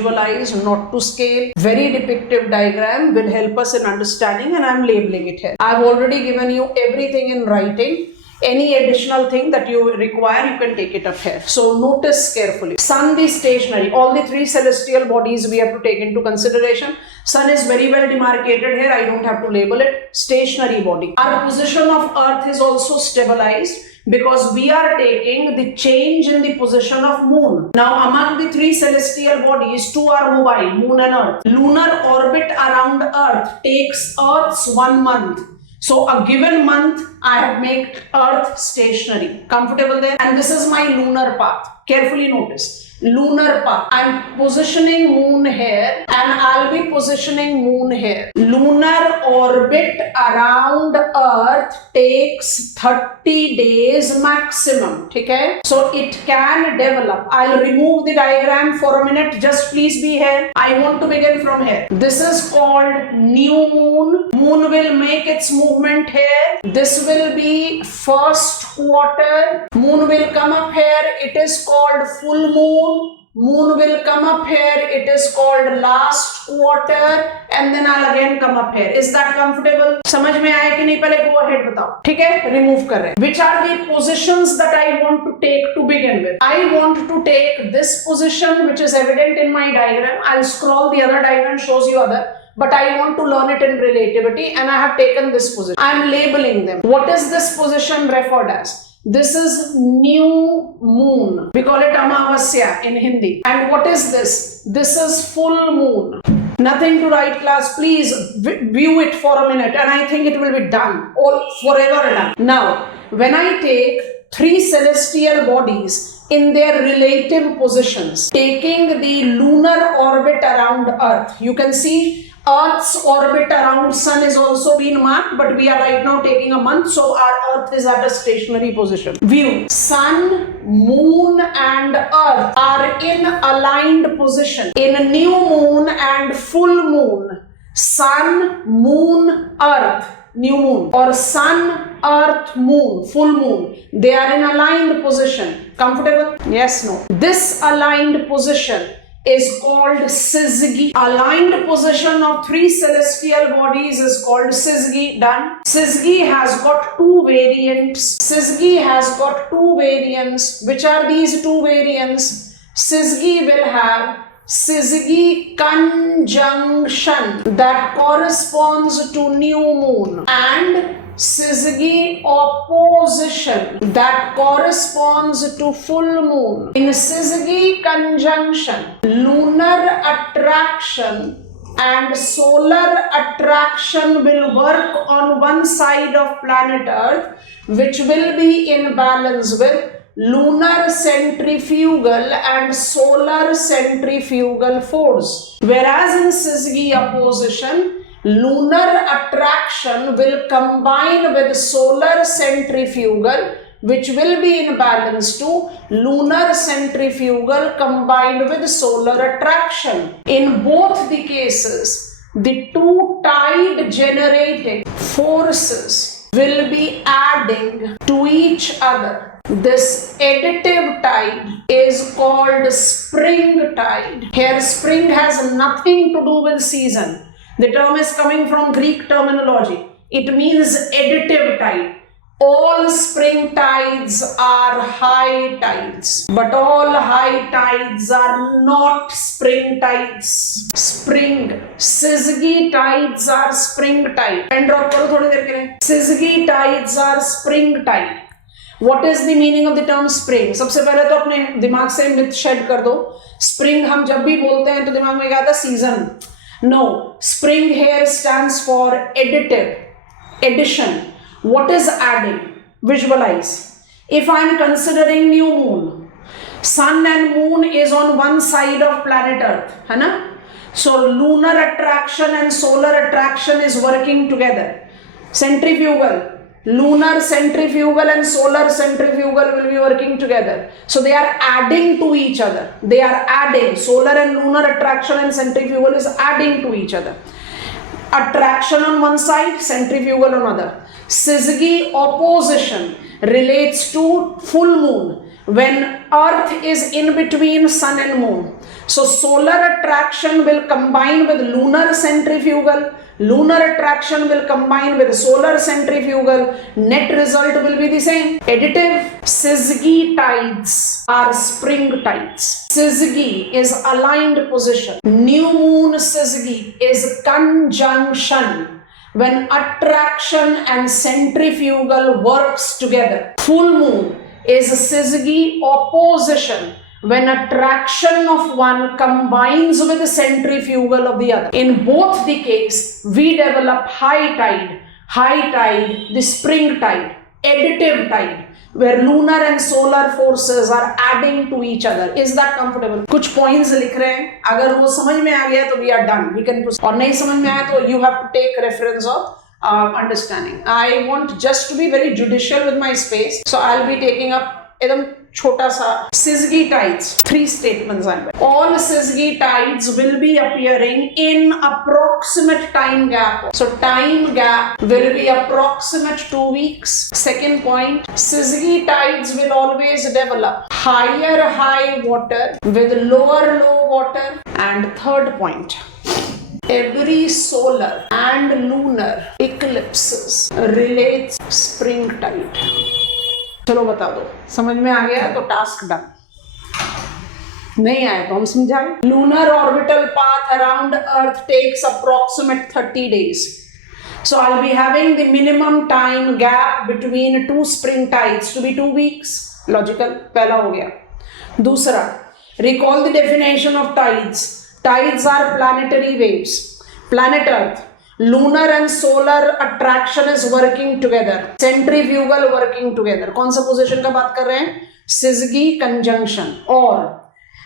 visualize, not to scale. Very depictive diagram will help us in understanding, and I'm labeling it here. I've already given you everything in writing. Any additional thing that you require, you can take it up here. So notice carefully. Sun, the stationary. All the three celestial bodies we have to take into consideration. Sun is very well demarcated here. I don't have to label it. Stationary body. Our position of Earth is also stabilized, because we are taking the change in the position of Moon. Now, among the three celestial bodies, two are mobile, Moon and Earth. Lunar orbit around Earth takes Earth's 1 month. So, a given month, I have made Earth stationary. Comfortable there? And this is my lunar path. Carefully notice. Lunar path. I'm positioning Moon here, and I'll be positioning Moon here. Lunar orbit around Earth takes 30 days maximum. Okay? So it can develop. I'll remove the diagram for a minute. Just please be here. I want to begin from here. This is called new moon. Moon will make its movement here. This will be first quarter. Moon will come up here. It is called full moon. Moon will come up here. It is called last quarter, and then I'll again come up here. Is that comfortable? समझ में आया कि नहीं? पहले go ahead बताओ. ठीक है? Remove कर रहे हैं. Which are the positions that I want to take to begin with? I want to take this position, which is evident in my diagram. I'll scroll. The other diagram shows you other. But I want to learn it in relativity, and I have taken this position. I am labeling them. What is this position referred as? This is new moon. We call it Amavasya in Hindi. And what is this? This is full moon. Nothing to write, class. Please view it for a minute, and I think it will be done. All forever done. Now, when I take three celestial bodies in their relative positions, taking the lunar orbit around Earth, you can see Earth's orbit around Sun is also being marked, but we are right now taking a month, so our Earth is at a stationary position. View. Sun, Moon and Earth are in aligned position. In a new moon and full moon, Sun, Moon, Earth, new moon, or Sun, Earth, Moon, full moon, they are in aligned position. Comfortable? Yes, no. This aligned position is called syzygy. Aligned position of three celestial bodies is called syzygy. Done. Syzygy has got two variants. Syzygy has got two variants. Which are these two variants? Syzygy will have syzygy conjunction that corresponds to new moon, and syzygy opposition that corresponds to full moon. In syzygy conjunction, lunar attraction and solar attraction will work on one side of planet Earth, which will be in balance with lunar centrifugal and solar centrifugal force. Whereas in syzygy opposition, lunar attraction will combine with solar centrifugal, which will be in balance to lunar centrifugal combined with solar attraction. In both the cases, the two tide generating forces will be adding to each other. This additive tide is called spring tide. Here, spring has nothing to do with season. The term is coming from Greek terminology. It means additive tide. All spring tides are high tides, but all high tides are not spring tides. Spring, syzygy tides are spring tide. And drop karo thodi der ke liye. Syzygy tides are spring tide. What is the meaning of the term spring? सबसे पहले तो अपने दिमाग से myth shed कर दो. Spring हम जब भी बोलते हैं तो दिमाग में क्या आता है? Season. No, spring here stands for additive, addition. What is adding? Visualize. If I am considering new moon, sun and moon is on one side of planet Earth, है ना? So lunar attraction and solar attraction is working together. Centrifugal. Lunar centrifugal and solar centrifugal will be working together. So they are adding to each other. They are adding. Solar and lunar attraction and centrifugal is adding to each other. Attraction on one side, centrifugal on other. Syzygy opposition relates to full moon. When Earth is in between sun and moon, So solar attraction will combine with lunar centrifugal. Lunar attraction will combine with solar centrifugal. Net result will be the same. Additive. Syzygy tides are spring tides. Syzygy is aligned position. New moon syzygy is conjunction, when attraction and centrifugal works together. Full moon is syzygy opposition, when attraction of one combines with the centrifugal of the other. In both the case, we develop high tide, the spring tide, additive tide, where lunar and solar forces are adding to each other. Is that comfortable? कुछ points लिख रहे हैं, अगर वो समझ में आ गया तो we are done. We can proceed. और नहीं समझ में आया तो you have to take reference of understanding. I want just to be very judicial with my space, so I'll be taking up एकदम छोटा सा. Syzygy tides, 3 statements are there. All syzygy tides will be appearing in approximate time gap. So time gap will be approximate 2 weeks. Second point, syzygy tides will always develop higher high water with lower low water. And third point, every solar and lunar eclipses relates spring tide. चलो बता दो, समझ में आ गया तो task done. नहीं आए तो हम समझाएं. Lunar orbital path around earth takes approximate 30 days. So I'll be having the minimum time gap between 2 spring tides to be 2 weeks. Logical. पहला हो गया. दूसरा, recall the definition of tides. Tides are planetary waves. Planet Earth, lunar and solar attraction is working together, centrifugal working together. कौन सा position का बात कर रहे हैं? Syzygy conjunction. और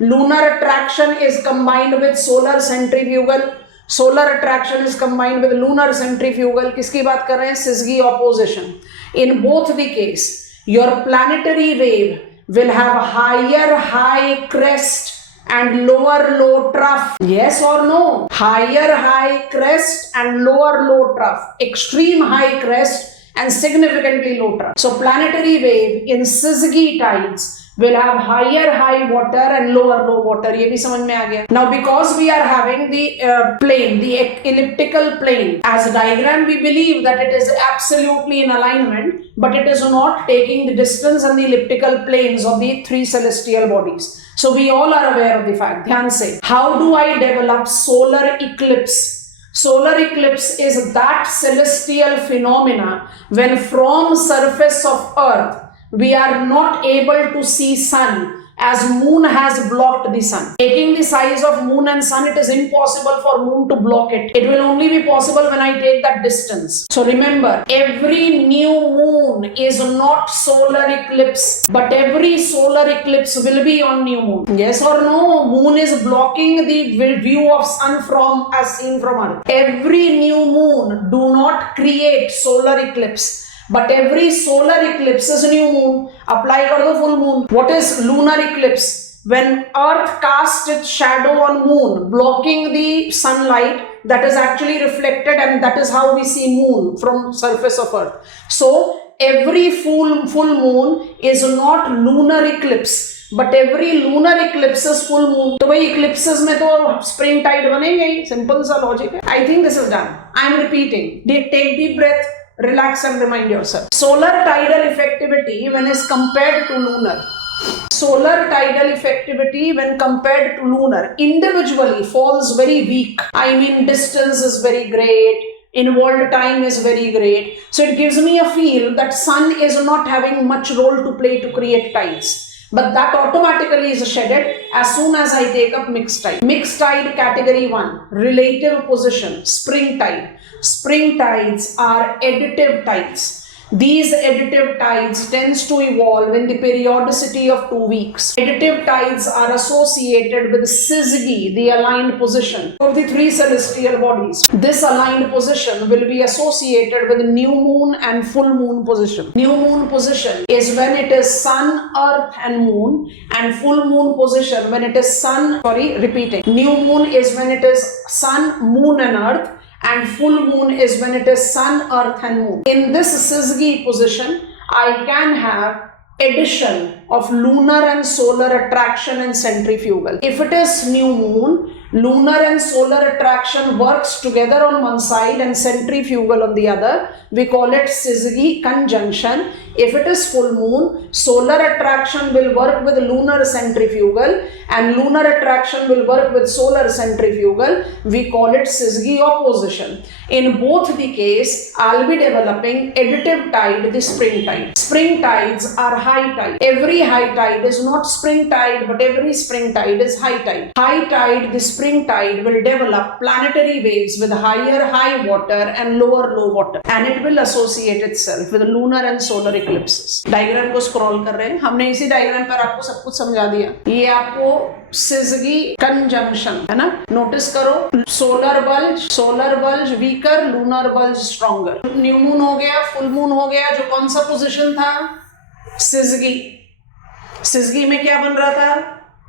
lunar attraction is combined with solar centrifugal, solar attraction is combined with lunar centrifugal. किसकी बात कर रहे हैं? Syzygy opposition. In both the case, your planetary wave will have higher high crest and lower low trough. Yes or no? Higher high crest and lower low trough. Extreme high crest and significantly low trough. So planetary wave in syzygy tides will have higher high water and lower low water. ये भी समझ में आ गया. Now because we are having the plane, the elliptical plane as a diagram, we believe that it is absolutely in alignment, but it is not taking the distance and the elliptical planes of the 3 celestial bodies. So we all are aware of the fact. ध्यान से, how do I develop solar eclipse? Solar eclipse is that celestial phenomena when from surface of earth we are not able to see sun, as moon has blocked the sun. Taking the size of moon and sun, it is impossible for moon to block it. It will only be possible when I take that distance. So remember, every new moon is not solar eclipse, but every solar eclipse will be on new moon. Yes or no? Moon is blocking the view of sun from as seen from earth. Every new moon do not create solar eclipse, but every solar eclipse is new moon. Apply कर दो full moon. What is lunar eclipse? When earth casts its shadow on moon, blocking the sunlight that is actually reflected, and that is how we see moon from surface of earth. So every full moon is not lunar eclipse, but every lunar eclipse is full moon. तो भाई eclipses में तो spring tide बनेंगे ही. Simple सा logic है. I think this is done. I am repeating. Take deep breath. Relax and remind yourself. Solar tidal effectivity when is compared to lunar. Solar tidal effectivity when compared to lunar individually falls very weak. I mean, distance is very great. Involved time is very great. So it gives me a feel that sun is not having much role to play to create tides. But that automatically is shedded as soon as I take up mixed tide. Mixed tide category 1, relative position, spring tide. Spring tides are additive tides. These additive tides tends to evolve in the periodicity of 2 weeks. Additive tides are associated with syzygy, the aligned position of the 3 celestial bodies. This aligned position will be associated with new moon and full moon position. New moon position is when it is sun, earth and moon, and full moon position when it is new moon is when it is sun, moon and earth, and full moon is when it is sun, earth and moon. In this syzygy position, I can have addition of lunar and solar attraction and centrifugal. If it is new moon, lunar and solar attraction works together on one side and centrifugal on the other. We call it Syzygy conjunction. If it is full moon, solar attraction will work with lunar centrifugal and lunar attraction will work with solar centrifugal. We call it Syzygy opposition. In both the case, I'll be developing additive tide, the spring tide. Spring tides are high tide. Every high tide is not spring tide, but every spring tide is high tide. High tide, the spring tide will develop planetary waves with higher high water and lower low water, and it will associate itself with lunar and solar eclipses. Diagram को scroll कर रहे हैं, हमने इसी diagram पर आपको सब कुछ समझा दिया. ये आपको सिज़गी कंजंक्शन है ना, नोटिस करो. Solar bulge weaker, lunar bulge stronger. New moon हो गया, फुल मून हो गया, जो कौन सा पोजीशन था? सिज़गी में क्या बन रहा था?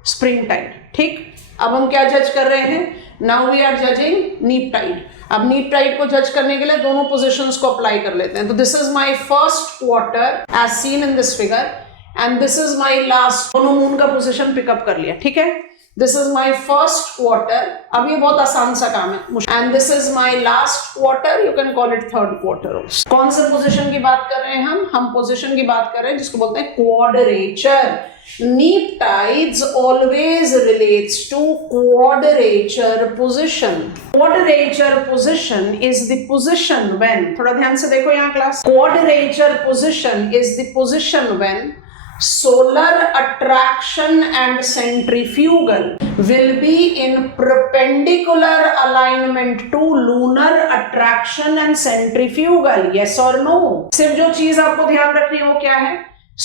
Spring tide. ठीक, अब हम क्या जज कर रहे हैं? Now we are judging neap tide. अब नीप टाइड को जज करने के लिए दोनों पोजीशंस को अप्लाई कर लेते हैं. तो this is my first quarter as seen in this figure and this is my last. दोनों मून का पोजीशन पिकअप कर लिया. ठीक है, this is my first quarter. अब ये बहुत आसान सा काम है. And this is my last quarter, you can call it third quarter. कौन से पोजीशन की बात कर रहे हैं हम पोजीशन की बात कर रहे हैं जिसको बोलते हैं quadrature. Neap tides always relates to quadrature position. Quadrature position is the position when, थोड़ा ध्यान से देखो यहाँ class. Quadrature position is the position when solar attraction and centrifugal will be in perpendicular alignment to lunar attraction and centrifugal. Yes or no? सिर्फ जो चीज आपको ध्यान रखनी है वो क्या है?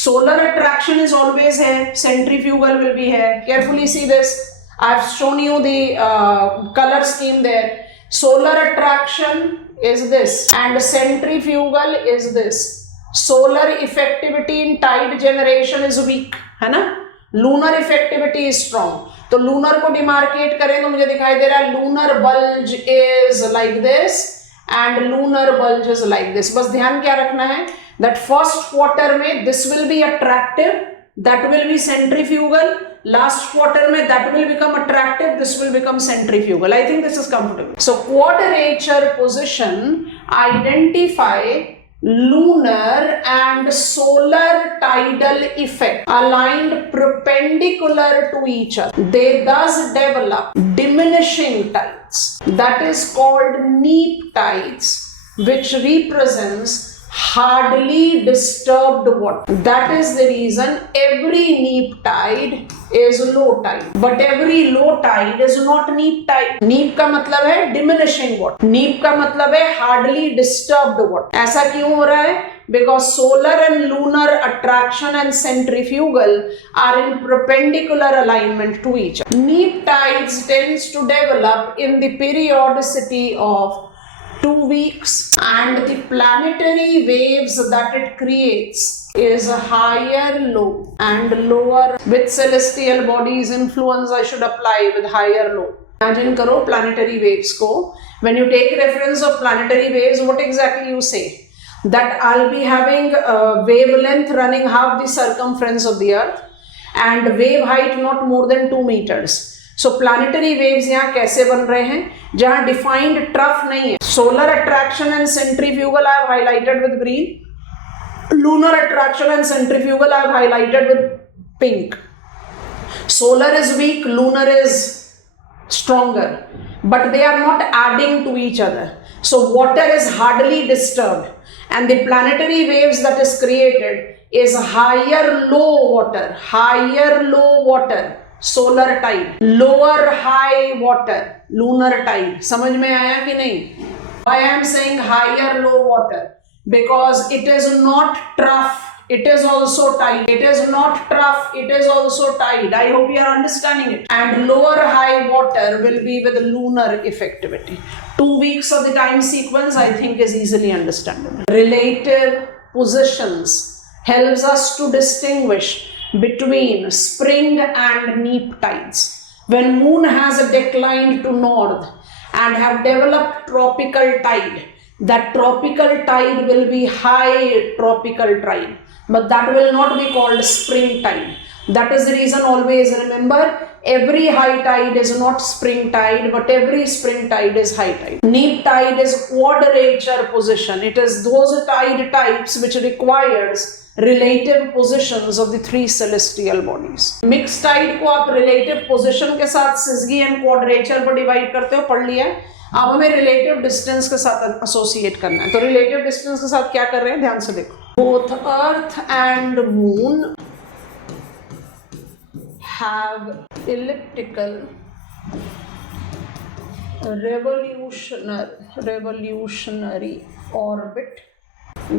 Solar attraction is always here, centrifugal will be here. Carefully see this. I've shown you the color scheme there. Solar attraction is this and centrifugal is this. Solar effectivity in tide generation is weak, है ना? Lunar effectivity is strong. तो lunar को demarcate करें तो मुझे दिखाई दे रहा है lunar bulge is like this and lunar bulge is like this. बस ध्यान क्या रखना है? That first quarter में this will be attractive, that will be centrifugal. Last quarter में that will become attractive, this will become centrifugal. I think this is comfortable. So quadrature position identify lunar and solar tidal effect aligned perpendicular to each other. They thus develop diminishing tides. That is called neap tides, which represents hardly disturbed water. That is the reason every neap tide is low tide, but every low tide is not neap tide. Neap का मतलब है diminishing water. Neap का मतलब है hardly disturbed water. ऐसा क्यों हो रहा है? Because solar and lunar attraction and centrifugal are in perpendicular alignment to each other. Neap tides tends to develop in the periodicity of 2 weeks, and the planetary waves that it creates is higher low and lower. With celestial bodies influence I should apply with higher low. Imagine करो planetary waves को. When you take reference of planetary waves, what exactly you say? That I'll be having a wavelength running half the circumference of the earth and wave height not more than 2 meters. So planetary waves यहाँ कैसे बन रहे हैं? जहाँ defined trough नहीं है. Solar attraction and centrifugal I have highlighted with green. Lunar attraction and centrifugal I have highlighted with pink. Solar is weak, lunar is stronger, but they are not adding to each other. So water is hardly disturbed, and the planetary waves that is created is higher low water. Solar tide, lower high water, lunar tide. समझ में आया कि नहीं? Why I am saying higher low water? Because it is not trough, it is also tide. It is not trough, it is also tide. I hope you are understanding it. And lower high water will be with lunar effectivity. 2 weeks of the time sequence I think is easily understandable. Relative positions helps us to distinguish between spring and neap tides. When moon has declined to north and have developed tropical tide, that tropical tide will be high tropical tide. but that will not be called spring tide. That is the reason always remember, every high tide is not spring tide, but every spring tide is high tide. Neap tide is quadrature position. It is those tide types which requires relative positions of the three celestial bodies. Mixed tide को आप relative position के साथ syzygy and quadrature पर divide करते हो, पढ़ लिया है. अब हमें relative distance के साथ associate करना है. तो relative distance के साथ क्या कर रहे हैं, ध्यान से देखो. Both Earth and Moon have elliptical revolutionary orbit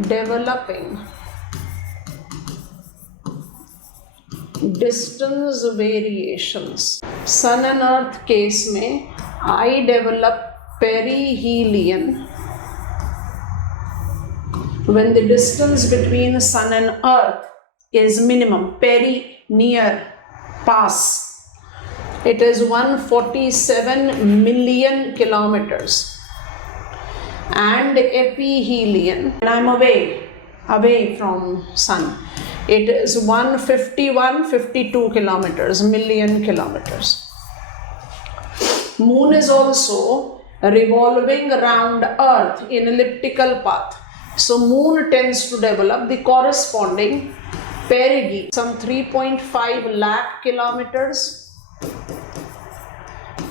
developing distance variations. Sun and Earth case में I develop perihelion when the distance between Sun and Earth is minimum. Peri, near, pass. It is 147 million kilometers. And aphelion, when I am away from Sun, it is 151-52 kilometers, million kilometers. Moon is also revolving around Earth in elliptical path. So Moon tends to develop the corresponding perigee, some 3.5 lakh kilometers,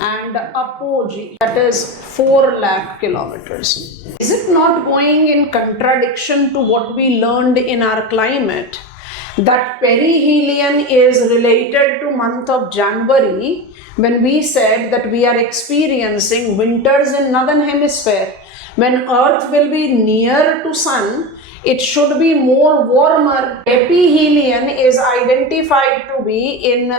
and apogee, that is 4 lakh kilometers. Is it not going in contradiction to what we learned in our climate, that perihelion is related to month of January, when we said that we are experiencing winters in northern hemisphere? When Earth will be near to Sun, it should be more warmer. Aphelion is identified to be in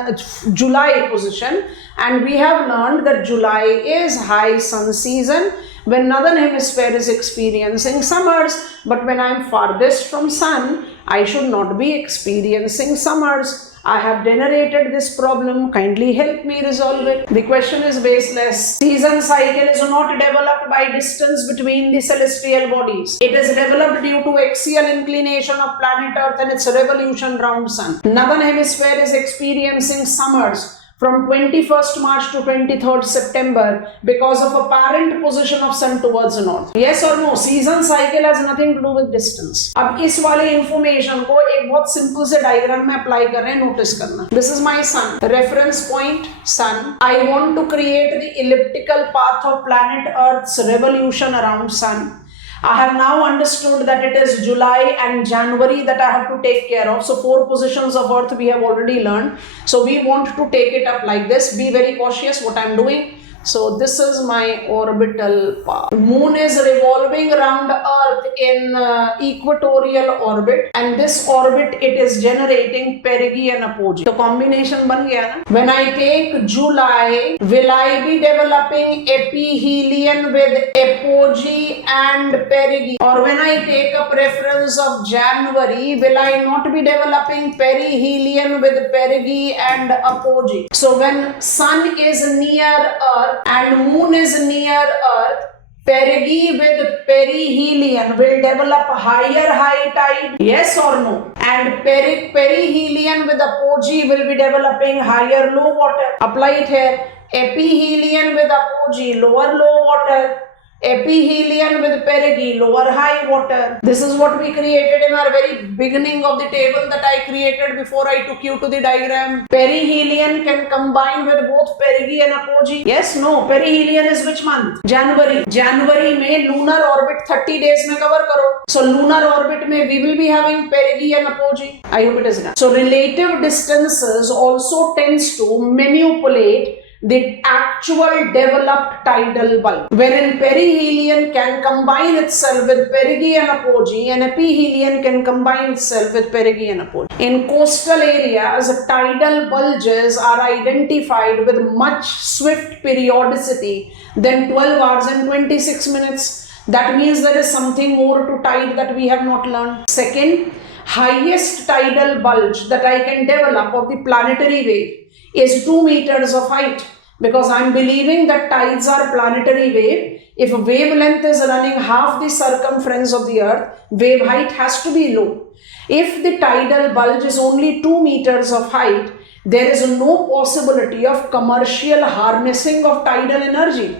July position, and we have learned that July is high sun season when northern hemisphere is experiencing summers, but when I am farthest from Sun, I should not be experiencing summers. I have generated this problem. Kindly help me resolve it. The question is baseless. Season cycle is not developed by distance between the celestial bodies. It is developed due to axial inclination of planet Earth and its revolution round Sun. Northern hemisphere is experiencing summers from 21st March to 23rd September because of apparent position of Sun towards the north. Yes or no? Season cycle has nothing to do with distance. अब इस वाले information को एक बहुत simple से diagram में apply कर रहे हैं, notice करना. This is my Sun. Reference point Sun. I want to create the elliptical path of planet Earth's revolution around Sun. I have now understood that it is July and January that I have to take care of. So 4 positions of Earth we have already learned. So we want to take it up like this. Be very cautious what I am doing. So this is my orbital path. Moon is revolving around Earth in equatorial orbit, and this orbit it is generating perigee and apogee. So combination बन गया ना? When I take July, will I be developing aphelion with apogee and perigee? Or when I take up reference of January, will I not be developing perihelion with perigee and apogee? So when Sun is near Earth and Moon is near Earth, perigee with perihelion will develop higher high tide, yes or no? And perihelion with apogee will be developing higher low water. Apply it here. Aphelion with apogee, lower low water. Aphelion with perigee, lower high water. This is what we created in our very beginning of the table that I created before I took you to the diagram. Perihelion can combine with both perigee and apogee. Yes, no. Perihelion is which month? January. January में lunar orbit 30 days में cover करो. So lunar orbit में we will be having perigee and apogee. I hope it is done. So relative distances also tends to manipulate the actual developed tidal bulb, wherein perihelion can combine itself with perigee and apogee, and aphelion can combine itself with perigee and apogee. In coastal areas, tidal bulges are identified with much swift periodicity than 12 hours and 26 minutes. That means there is something more to tide that we have not learned. Second, highest tidal bulge that I can develop of the planetary wave is 2 meters of height. because I'm believing that tides are planetary wave. If a wavelength is running half the circumference of the earth, wave height has to be low. If the tidal bulge is only 2 meters of height, there is no possibility of commercial harnessing of tidal energy.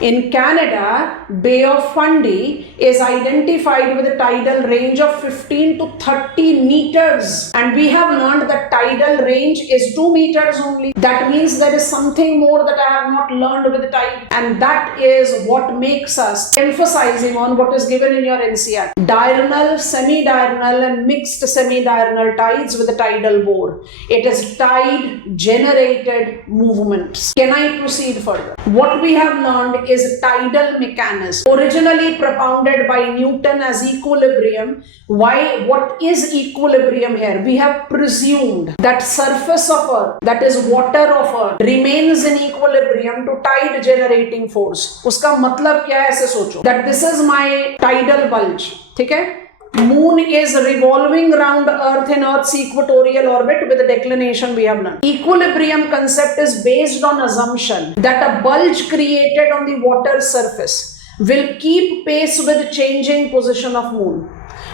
In Canada, Bay of Fundy is identified with a tidal range of 15 to 30 meters. And we have learned that tidal range is 2 meters only. That means there is something more that I have not learned with the tide. And that is what makes us emphasizing on what is given in your NCERT. Diurnal, semi-diurnal and mixed semi-diurnal tides with a tidal bore. It is tide generated movements. Can I proceed further? What we have learned is tidal mechanism, originally propounded by Newton as equilibrium. Why? What is equilibrium here? We have presumed that surface of earth, that is water of earth, remains in equilibrium to tide generating force. उसका मतलब क्या है ऐसे सोचो, that this is my tidal bulge, ठीक है? Moon is revolving around Earth in Earth's equatorial orbit with the declination we have learned. Equilibrium concept is based on assumption that a bulge created on the water surface will keep pace with changing position of moon.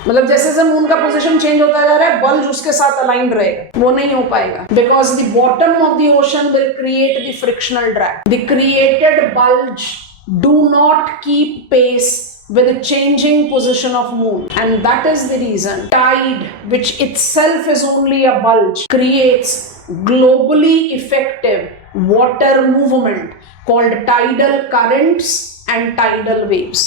मतलब जैसे जैसे moon का position change होता जा रहा है, bulge उसके साथ अलाइन रहेगा, वो नहीं हो पाएगा, because the bottom of the ocean will create the frictional drag. The created bulge do not keep pace with the changing position of moon, and that is the reason tide, which itself is only a bulge, creates globally effective water movement called tidal currents and tidal waves.